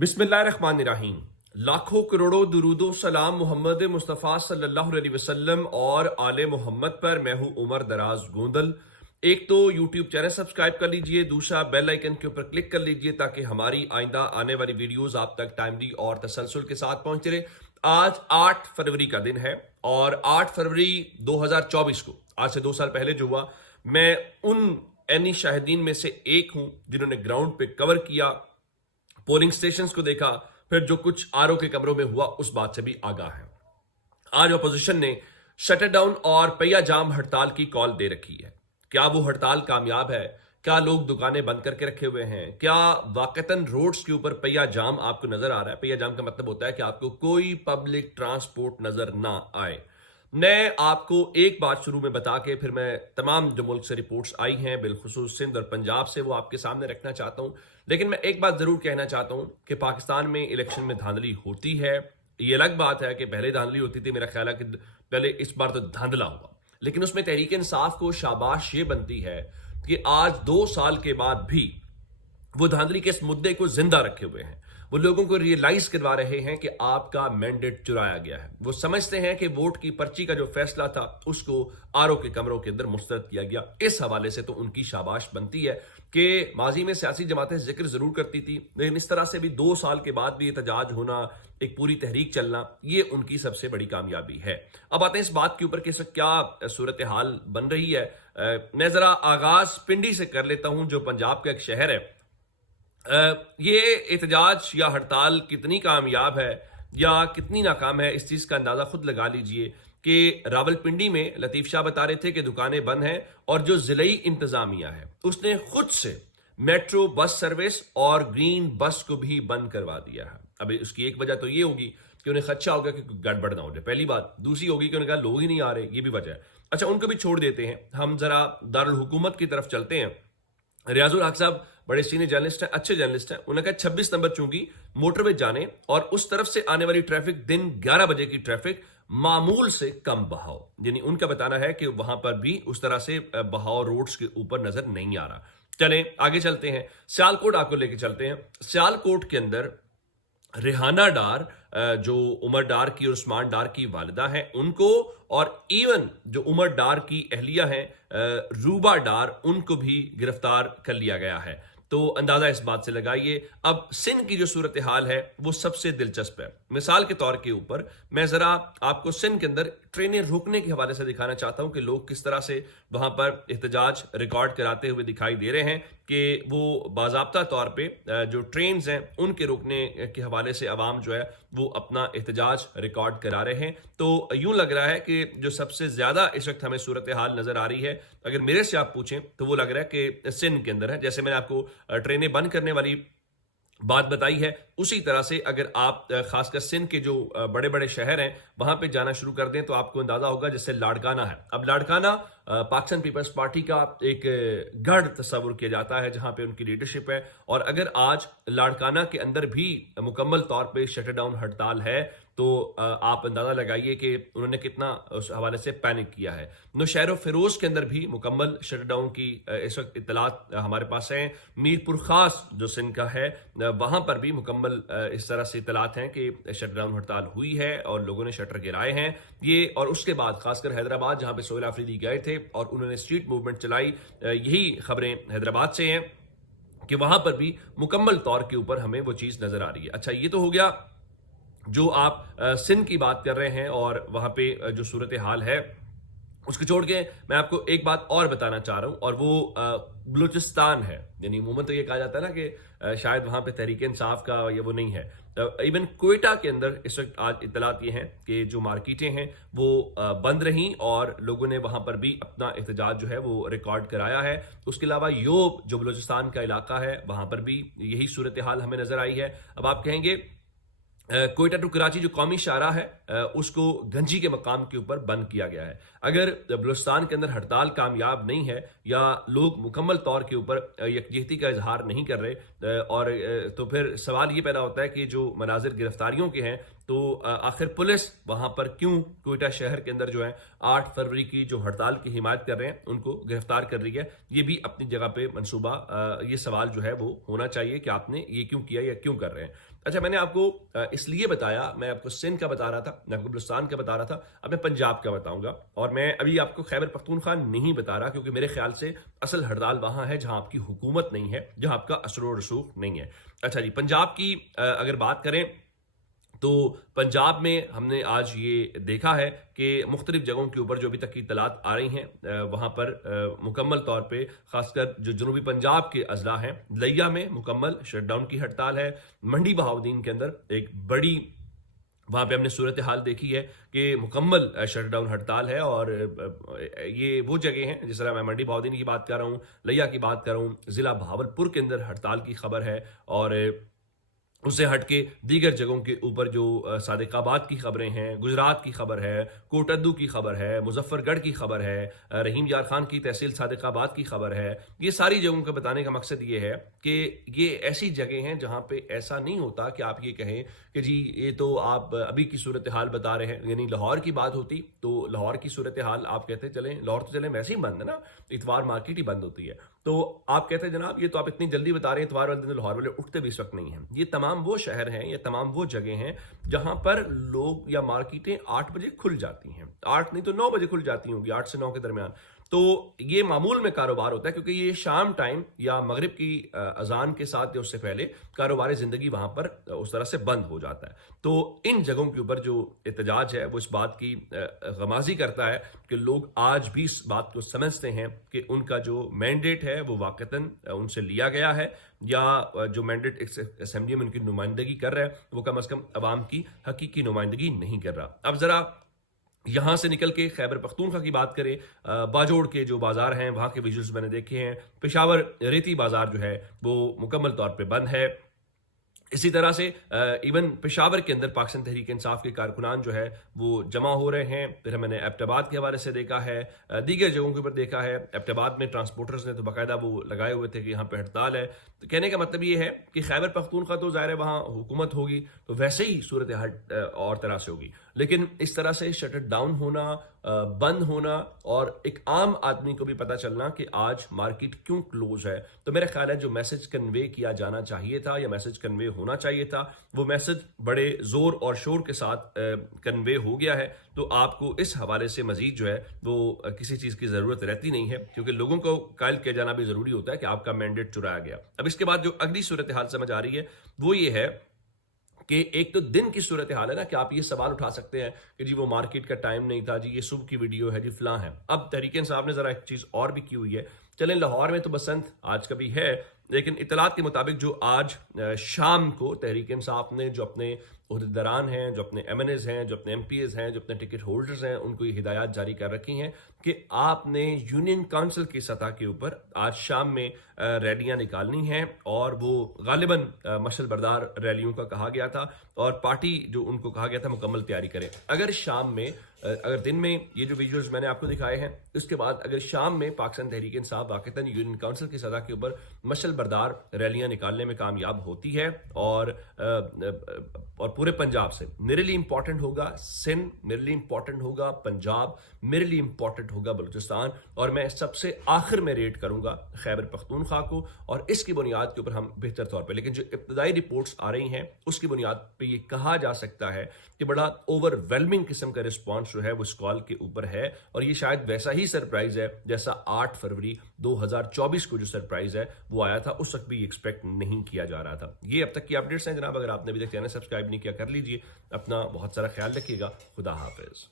बिस्मिल्लाहिर्रहमानिर्रहीम। लाखों करोड़ों दुरूदो सलाम मोहम्मद मुस्तफ़ा सल्लल्लाहु अलैहि वसल्लम और आले मोहम्मद पर। मैं हूं उमर दराज गोंदल। एक तो यूट्यूब चैनल सब्सक्राइब कर लीजिए, दूसरा बेल आइकन के ऊपर क्लिक कर लीजिए ताकि हमारी आइंदा आने वाली वीडियोस आप तक टाइमली और तसलसल के साथ पहुंचते रहे। आज 8 फरवरी का दिन है और 8 फरवरी 2024 को, आज से 2 साल पहले जो हुआ, मैं उन एनी शाहिदीन में से एक हूं जिन्होंने ग्राउंड पे कवर किया, पोलिंग स्टेशंस को देखा, फिर जो कुछ आरओ के कमरों में हुआ उस बात से भी आगाह है। आज अपोजिशन ने शटर डाउन और पहिया जाम हड़ताल की कॉल दे रखी है। क्या वो हड़ताल कामयाब है? क्या लोग दुकानें बंद करके रखे हुए हैं? क्या वाकतन रोड्स के ऊपर पहिया जाम आपको नजर आ रहा है? पहिया जाम का मतलब होता है कि आपको कोई पब्लिक ट्रांसपोर्ट नजर ना आए। मैं आपको एक बात शुरू में बता के फिर मैं तमाम जो मुल्क से रिपोर्ट्स आई हैं, बिलखुसूस सिंध और पंजाब से, वो आपके सामने रखना चाहता हूं। लेकिन मैं एक बात जरूर कहना चाहता हूं कि पाकिस्तान में इलेक्शन में धांधली होती है। ये अलग बात है कि पहले धांधली होती थी, मेरा ख्याल है कि पहले, इस बार तो धांधला हुआ, लेकिन उसमें तहरीक इंसाफ को शाबाश ये बनती है कि आज 2 साल के बाद भी वो धांधली के इस मुद्दे को जिंदा रखे हुए हैं। वो लोगों को रियलाइज करवा रहे हैं कि आपका मैंडेट चुराया गया है। वो समझते हैं कि वोट की पर्ची का जो फैसला था उसको आरओ के कमरों के अंदर मुस्तरद किया गया। इस हवाले से तो उनकी शाबाश बनती है कि माजी में सियासी जमातें जिक्र जरूर करती थी, लेकिन इस तरह से भी 2 साल के बाद भी एहतजाज होना, एक पूरी तहरीक चलना, ये उनकी सबसे बड़ी कामयाबी है। अब आते हैं इस बात के ऊपर कि क्या सूरत हाल बन रही है। मैं जरा आगाज पिंडी से कर लेता हूं, जो पंजाब का एक शहर है। ये एहतजाज या हड़ताल कितनी कामयाब है या कितनी नाकाम है, इस चीज़ का अंदाज़ा खुद लगा लीजिए कि रावलपिंडी में लतीफ़ शाह बता रहे थे कि दुकानें बंद हैं और जो ज़िलई इंतज़ामिया है उसने खुद से मेट्रो बस सर्विस और ग्रीन बस को भी बंद करवा दिया है। अभी उसकी एक वजह तो ये होगी कि उन्हें खदशा होगा कि गड़बड़ ना हो जाए, पहली बात। दूसरी होगी कि उन्होंने कहा लोग ही नहीं आ रहे, ये भी वजह है। अच्छा, उनको भी छोड़ देते हैं, हम जरा दारुल हुकूमत की तरफ चलते हैं। रियाजुल हक साहब बड़े सीनियर जर्नलिस्ट हैं, अच्छे जर्नलिस्ट हैं। उन्होंने कहा 26 नंबर चूंकि मोटरवे जाने और उस तरफ से आने वाली ट्रैफिक दिन 11 बजे की ट्रैफिक मामूल से कम बहाव, यानी उनका बताना है कि वहां पर भी उस तरह से बहाव रोड्स के ऊपर नजर नहीं आ रहा। चलें आगे चलते हैं, सियालकोट आपको लेके चलते हैं। सियालकोट के अंदर रेहाना डार, जो उमर डार की और उस्मान डार की वालिदा हैं, उनको, और इवन जो उमर डार की अहलिया हैं रूबा डार, उनको भी गिरफ्तार कर लिया गया है। तो अंदाजा इस बात से लगाइए। अब सिंध की जो सूरत हाल है वो सबसे दिलचस्प है। मिसाल के तौर के ऊपर मैं जरा आपको सिंध के अंदर ट्रेनें रुकने के हवाले से दिखाना चाहता हूं कि लोग किस तरह से वहां पर एहतजाज रिकॉर्ड कराते हुए दिखाई दे रहे हैं कि वो बाज़ाब्ता तौर पे जो ट्रेन्स हैं उनके रुकने के हवाले से अवाम जो है वो अपना एहतजाज रिकॉर्ड करा रहे हैं। तो यूं लग रहा है कि जो सबसे ज्यादा इस वक्त हमें सूरत हाल नजर आ रही है, अगर मेरे से आप पूछें तो वो लग रहा है कि सिंध के अंदर है। जैसे मैंने आपको ट्रेनें बंद करने वाली बात बताई है, उसी तरह से अगर आप खासकर सिंध के जो बड़े बड़े शहर हैं वहां पे जाना शुरू कर दें तो आपको अंदाजा होगा। जैसे लाड़काना है, अब लाड़काना पाकिस्तान पीपल्स पार्टी का एक गढ़ तस्वुर किया जाता है जहां पे उनकी लीडरशिप है, और अगर आज लाड़काना के अंदर भी मुकम्मल तौर पे शटर डाउन हड़ताल है तो आप अंदाजा लगाइए कि उन्होंने कितना उस हवाले से पैनिक किया है। नौशहर फिरोज के अंदर भी मुकम्मल शटर डाउन की इस वक्त इतलात हमारे पास है। मीरपुर खास जो सिंध का है वहां पर भी मुकम्मल इस तरह से इतलात हैं कि शटर डाउन हड़ताल हुई है और लोगों ने शटर गिराए हैं ये। और उसके बाद खासकर हैदराबाद जहां पे सोहेल आफरीदी गए थे और उन्होंने स्ट्रीट मूवमेंट चलाई, यही खबरें हैदराबाद से हैं कि वहां पर भी मुकम्मल तौर के ऊपर हमें वो चीज नजर आ रही है। अच्छा, ये तो हो गया जो आप सिंध की बात कर रहे हैं और वहां पे जो सूरत हाल है उसको छोड़ के मैं आपको एक बात और बताना चाह रहा हूं, और वो बलूचिस्तान है। यानी अमूमन तो ये कहा जाता है ना कि शायद वहां पे तहरीक इंसाफ का ये वो नहीं है। इवन क्वेटा के अंदर इस वक्त आज इतलात ये हैं कि जो मार्केटें हैं वो बंद रहीं और लोगों ने वहां पर भी अपना एहतजाज जो है वो रिकॉर्ड कराया है। उसके अलावा योब जो बलूचिस्तान का इलाका है वहां पर भी यही सूरत हाल हमें नजर आई है। अब आप कहेंगे कोयटा टू कराची जो कौमी शाहराह है उसको गंजी के मकाम के ऊपर बंद किया गया है। अगर बलूचिस्तान के अंदर हड़ताल कामयाब नहीं है या लोग मुकम्मल तौर के ऊपर यकजहती का इजहार नहीं कर रहे और तो फिर सवाल ये पैदा होता है कि जो मनाजिर गिरफ्तारियों के हैं तो आखिर पुलिस वहां पर क्यों कोयटा शहर के अंदर जो है 8 फरवरी की जो हड़ताल की हिमायत कर रहे हैं उनको गिरफ्तार कर रही है। ये भी अपनी जगह पे मंसूबा, ये सवाल जो है वो होना चाहिए कि आपने ये क्यों किया या क्यों कर रहे हैं। اچھا میں نے آپ کو اس لیے بتایا، میں آپ کو سندھ کا بتا رہا تھا، میں آپ کو بلوچستان کا بتا رہا تھا، اب میں پنجاب کا بتاؤں گا، اور میں ابھی آپ کو خیبر پختونخوا نہیں بتا رہا کیونکہ میرے خیال سے اصل ہڑتال وہاں ہے جہاں آپ کی حکومت نہیں ہے، جہاں آپ کا اثر و رسوخ نہیں ہے۔ اچھا جی، پنجاب کی اگر بات کریں تو پنجاب میں ہم نے آج یہ دیکھا ہے کہ مختلف جگہوں کے اوپر جو ابھی تک کی اطلاعات آ رہی ہیں وہاں پر مکمل طور پہ خاص کر جو جنوبی پنجاب کے اضلاع ہیں، لیا میں مکمل شٹ ڈاؤن کی ہڑتال ہے، منڈی بہاؤدین کے اندر ایک بڑی وہاں پہ ہم نے صورتحال دیکھی ہے کہ مکمل شٹ ڈاؤن ہڑتال ہے، اور یہ وہ جگہ ہیں جس طرح میں منڈی بہاؤدین کی بات کر رہا ہوں، لیا کی بات کر رہا ہوں، ضلع بہاولپور کے اندر ہڑتال کی خبر ہے، اور اس سے ہٹ کے دیگر جگہوں کے اوپر جو صادق آباد کی خبریں ہیں، گجرات کی خبر ہے، کوٹدو کی خبر ہے، مظفر گڑھ کی خبر ہے، رحیم یار خان کی تحصیل صادق آباد کی خبر ہے، یہ ساری جگہوں کا بتانے کا مقصد یہ ہے کہ یہ ایسی جگہ ہیں جہاں پہ ایسا نہیں ہوتا کہ آپ یہ کہیں کہ جی یہ تو آپ ابھی کی صورتحال بتا رہے ہیں، یعنی لاہور کی بات ہوتی تو لاہور کی صورتحال آپ کہتے چلیں لاہور تو چلیں ویسے ہی بند ہے نا، اتوار مارکیٹ ہی بند ہوتی ہے، تو آپ کہتے ہیں جناب یہ تو آپ اتنی جلدی بتا رہے ہیں، اتوار والے دن لاہور والے اٹھتے بھی اس وقت نہیں ہیں۔ یہ تمام وہ شہر ہیں، یہ تمام وہ جگہ ہیں جہاں پر لوگ یا مارکیٹیں 8 بجے کھل جاتی ہیں، 8 نہیں تو 9 بجے کھل جاتی ہوں گی، 8 سے 9 کے درمیان، تو یہ معمول میں کاروبار ہوتا ہے کیونکہ یہ شام ٹائم یا مغرب کی اذان کے ساتھ یا اس سے پہلے کاروبار زندگی وہاں پر اس طرح سے بند ہو جاتا ہے۔ تو ان جگہوں کے اوپر جو احتجاج ہے وہ اس بات کی غمازی کرتا ہے کہ لوگ آج بھی اس بات کو سمجھتے ہیں کہ ان کا جو مینڈیٹ ہے وہ واقعتاً ان سے لیا گیا ہے، یا جو مینڈیٹ اسمبلی میں ان کی نمائندگی کر رہا ہے وہ کم از کم عوام کی حقیقی نمائندگی نہیں کر رہا۔ اب ذرا یہاں سے نکل کے خیبر پختونخوا کی بات کریں، باجوڑ کے جو بازار ہیں وہاں کے ویژولز میں نے دیکھے ہیں، پشاور ریتی بازار جو ہے وہ مکمل طور پہ بند ہے، اسی طرح سے ایون پشاور کے اندر پاکستان تحریک انصاف کے کارکنان جو ہے وہ جمع ہو رہے ہیں، پھر ہم نے ایبٹ آباد کے حوالے سے دیکھا ہے، دیگر جگہوں کے اوپر دیکھا ہے، ایبٹ آباد میں ٹرانسپورٹرز نے تو باقاعدہ وہ لگائے ہوئے تھے کہ یہاں پہ ہڑتال ہے، تو کہنے کا مطلب یہ ہے کہ خیبر پختونخوا تو ظاہر ہے وہاں حکومت ہوگی تو ویسے ہی صورتحال اور طرح سے ہوگی، لیکن اس طرح سے شٹر ڈاؤن ہونا، بند ہونا، اور ایک عام آدمی کو بھی پتہ چلنا کہ آج مارکیٹ کیوں کلوز ہے، تو میرا خیال ہے جو میسج کنوے کیا جانا چاہیے تھا یا میسج کنوے ہونا چاہیے تھا وہ میسج بڑے زور اور شور کے ساتھ کنوے ہو گیا ہے، تو آپ کو اس حوالے سے مزید جو ہے وہ کسی چیز کی ضرورت رہتی نہیں ہے، کیونکہ لوگوں کو قائل کیا جانا بھی ضروری ہوتا ہے کہ آپ کا مینڈیٹ چرایا گیا۔ اب اس کے بعد جو اگلی صورتحال سمجھ آ رہی ہے وہ یہ ہے کہ ایک تو دن کی صورتحال ہے نا کہ آپ یہ سوال اٹھا سکتے ہیں کہ جی وہ مارکیٹ کا ٹائم نہیں تھا، جی یہ صبح کی ویڈیو ہے، جی فلاں ہے۔ اب تحریک انصاف نے ذرا ایک چیز اور بھی کی ہوئی ہے، چلیں لاہور میں تو بسنت آج کا بھی ہے، لیکن اطلاعات کے مطابق جو آج شام کو تحریک انصاف نے جو اپنے عہدیداران ہیں، جو اپنے ایم این ایز ہیں، جو اپنے ایم پی ایز ہیں، جو اپنے ٹکٹ ہولڈرز ہیں، ان کو یہ ہدایات جاری کر رکھی ہیں کہ آپ نے یونین کونسل کی سطح کے اوپر آج شام میں ریلیاں نکالنی ہیں، اور وہ غالباً مشعل بردار ریلیوں کا کہا گیا تھا، اور پارٹی جو ان کو کہا گیا تھا مکمل تیاری کرے۔ اگر شام میں اگر دن میں یہ جو ویڈیوز میں نے آپ کو دکھائے ہیں، اس کے بعد اگر شام میں پاکستان تحریک انصاف واقعتاً یونین کونسل کی سطح کے اوپر مشعل بردار ریلیاں نکالنے میں کامیاب ہوتی ہے، اور پورے پنجاب سے میرے لیے امپورٹنٹ ہوگا سندھ، میرے لیے امپورٹنٹ ہوگا پنجاب، میرے لیے امپورٹنٹ ہوگا بلوچستان، اور میں سب سے آخر میں ریٹ کروں گا خیبر پختونخوا کو، اور اس کی بنیاد کے اوپر ہم بہتر طور پہ، لیکن جو ابتدائی رپورٹس آ رہی ہیں اس کی بنیاد پہ یہ کہا جا سکتا ہے کہ بڑا اوور ویلمنگ قسم کا رسپانس جو ہے وہ اس کال کے اوپر ہے، اور یہ شاید ویسا ہی سرپرائز ہے جیسا 8 فروری 2024 کو جو سرپرائز ہے وہ آیا تھا، اس وقت بھی ایکسپیکٹ نہیں کیا جا رہا تھا۔ یہ اب تک کی اپڈیٹس ہیں جناب، اگر آپ نے ابھی تک چینل سبسکرائب نہیں کیا کر لیجئے، اپنا بہت سارا خیال رکھیے گا، خدا حافظ۔